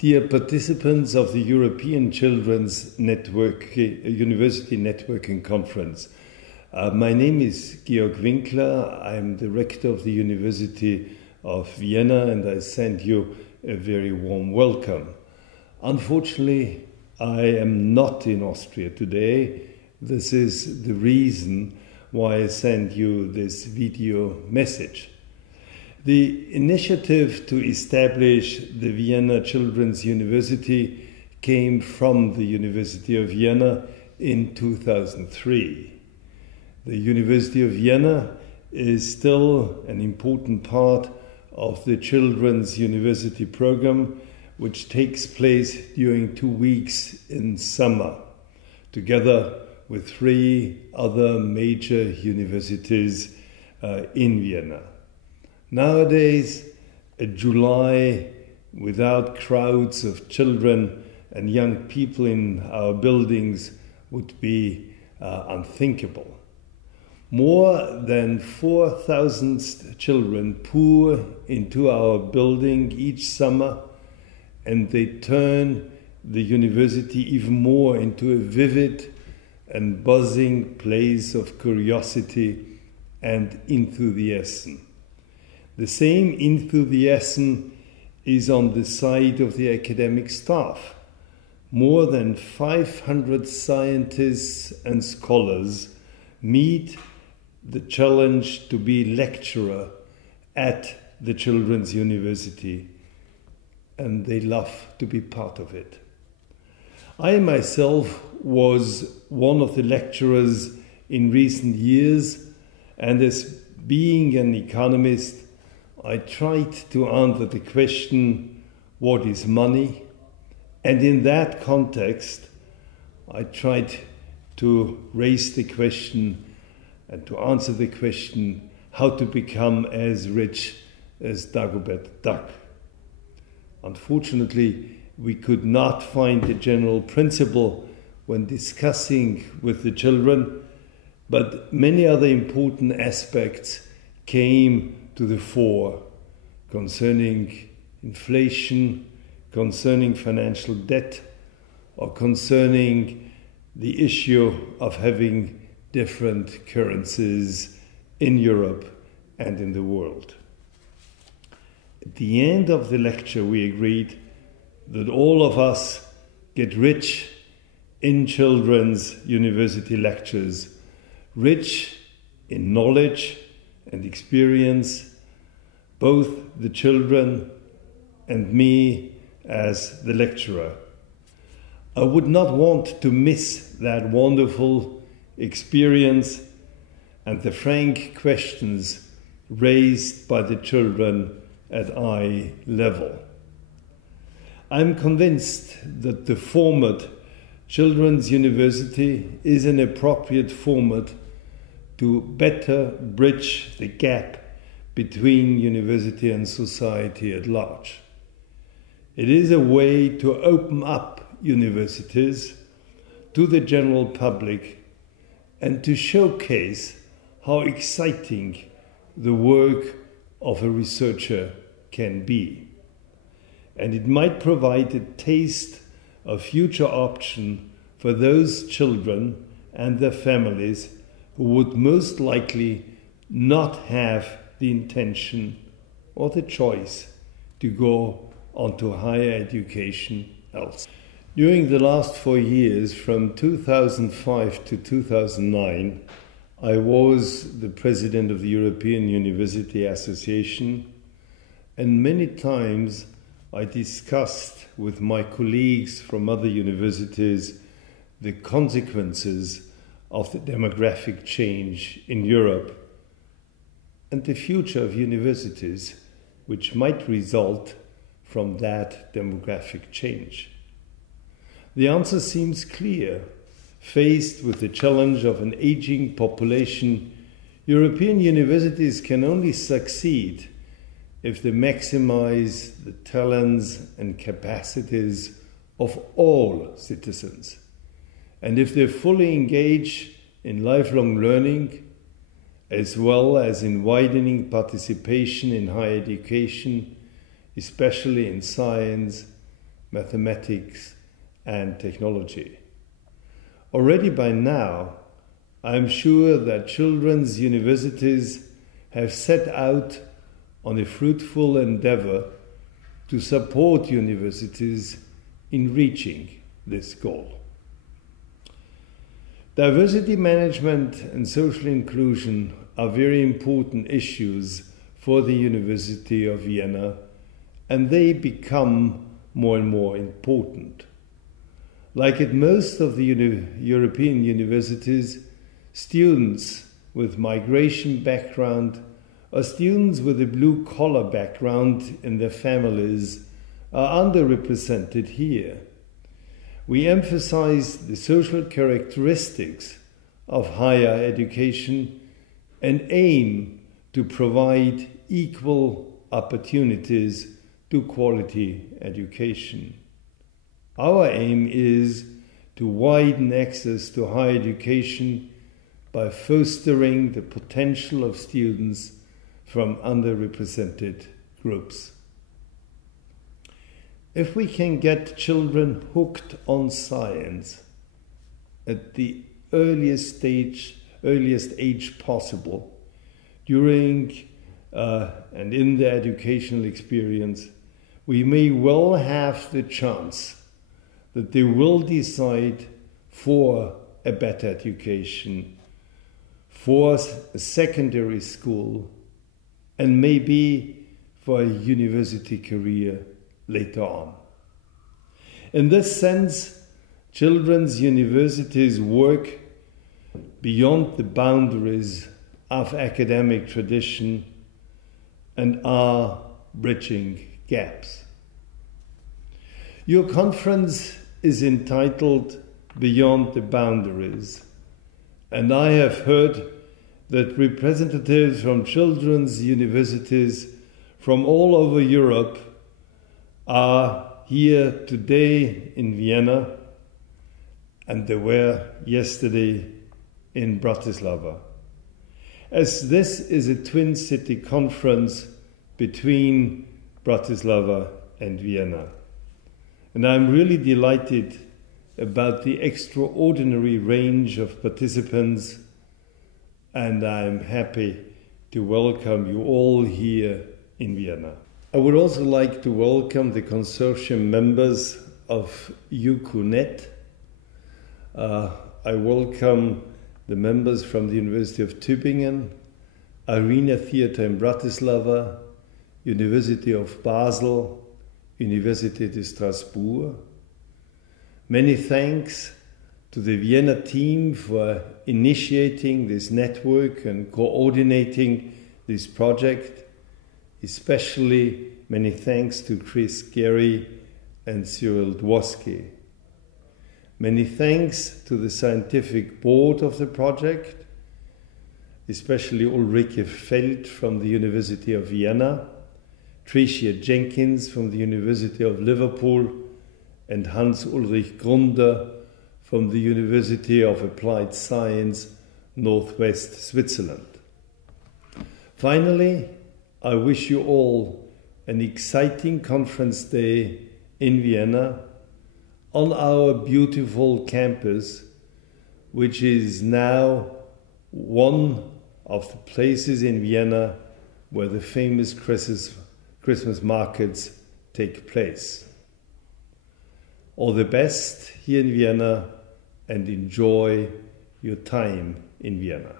Dear participants of the European Children's University Networking Conference, my name is Georg Wincklers. I'm the rector of the University of Vienna, and I send you a very warm welcome. Unfortunately, I am not in Austria today. This is the reason why I send you this video message. The initiative to establish the Vienna Children's University came from the University of Vienna in 2003. The University of Vienna is still an important part of the Children's University program, which takes place during 2 weeks in summer, together with 3 other major universities in Vienna. Nowadays, a July without crowds of children and young people in our buildings would be unthinkable. More than 4,000 children pour into our building each summer, and they turn the university even more into a vivid and buzzing place of curiosity and enthusiasm. The same enthusiasm is on the side of the academic staff. More than 500 scientists and scholars meet the challenge to be lecturer at the Children's University, and they love to be part of it. I myself was one of the lecturers in recent years, and as being an economist, I tried to answer the question, what is money? And in that context, I tried to raise the question and to answer the question, how to become as rich as Dagobert Duck. Unfortunately, we could not find a general principle when discussing with the children, but many other important aspects came to the fore concerning inflation, concerning financial debt, or concerning the issue of having different currencies in Europe and in the world. At the end of the lecture, we agreed that all of us get rich in children's university lectures, rich in knowledge and experience, both the children and me as the lecturer. I would not want to miss that wonderful experience and the frank questions raised by the children at eye level. I'm convinced that the format Children's University is an appropriate format to better bridge the gap between university and society at large. It is a way to open up universities to the general public and to showcase how exciting the work of a researcher can be. And it might provide a taste of future option for those children and their families who would most likely not have the intention or the choice to go on to higher education elsewhere. During the last 4 years, from 2005 to 2009, I was the president of the European University Association, and many times I discussed with my colleagues from other universities the consequences of the demographic change in Europe and the future of universities which might result from that demographic change. The answer seems clear. Faced with the challenge of an aging population, European universities can only succeed if they maximize the talents and capacities of all citizens, and if they fully engage in lifelong learning, as well as in widening participation in higher education, especially in science, mathematics, and technology. Already by now, I am sure that children's universities have set out on a fruitful endeavor to support universities in reaching this goal. Diversity management and social inclusion are very important issues for the University of Vienna, and they become more and more important. Like at most of the European universities, students with migration background or students with a blue-collar background in their families are underrepresented here. We emphasize the social characteristics of higher education and aim to provide equal opportunities to quality education. Our aim is to widen access to higher education by fostering the potential of students from underrepresented groups. If we can get children hooked on science at the earliest age possible, during and in their educational experience, we may well have the chance that they will decide for a better education, for a secondary school, and maybe for a university career later on. In this sense, children's universities work beyond the boundaries of academic tradition and are bridging gaps. Your conference is entitled Beyond the Boundaries, and I have heard that representatives from children's universities from all over Europe are here today in Vienna, and they were yesterday in Bratislava, as this is a twin city conference between Bratislava and Vienna. And I'm really delighted about the extraordinary range of participants, and I'm happy to welcome you all here in Vienna. I would also like to welcome the consortium members of EUCU.NET. I welcome the members from the University of Tübingen, Arena Theatre in Bratislava, University of Basel, University de Strasbourg. Many thanks to the Vienna team for initiating this network and coordinating this project. Especially many thanks to Chris Gary and Cyril Dworsky. Many thanks to the scientific board of the project, especially Ulrike Feld from the University of Vienna, Tricia Jenkins from the University of Liverpool, and Hans-Ulrich Grunder from the University of Applied Science, Northwest Switzerland. Finally, I wish you all an exciting conference day in Vienna on our beautiful campus, which is now one of the places in Vienna where the famous Christmas markets take place. All the best here in Vienna, and enjoy your time in Vienna.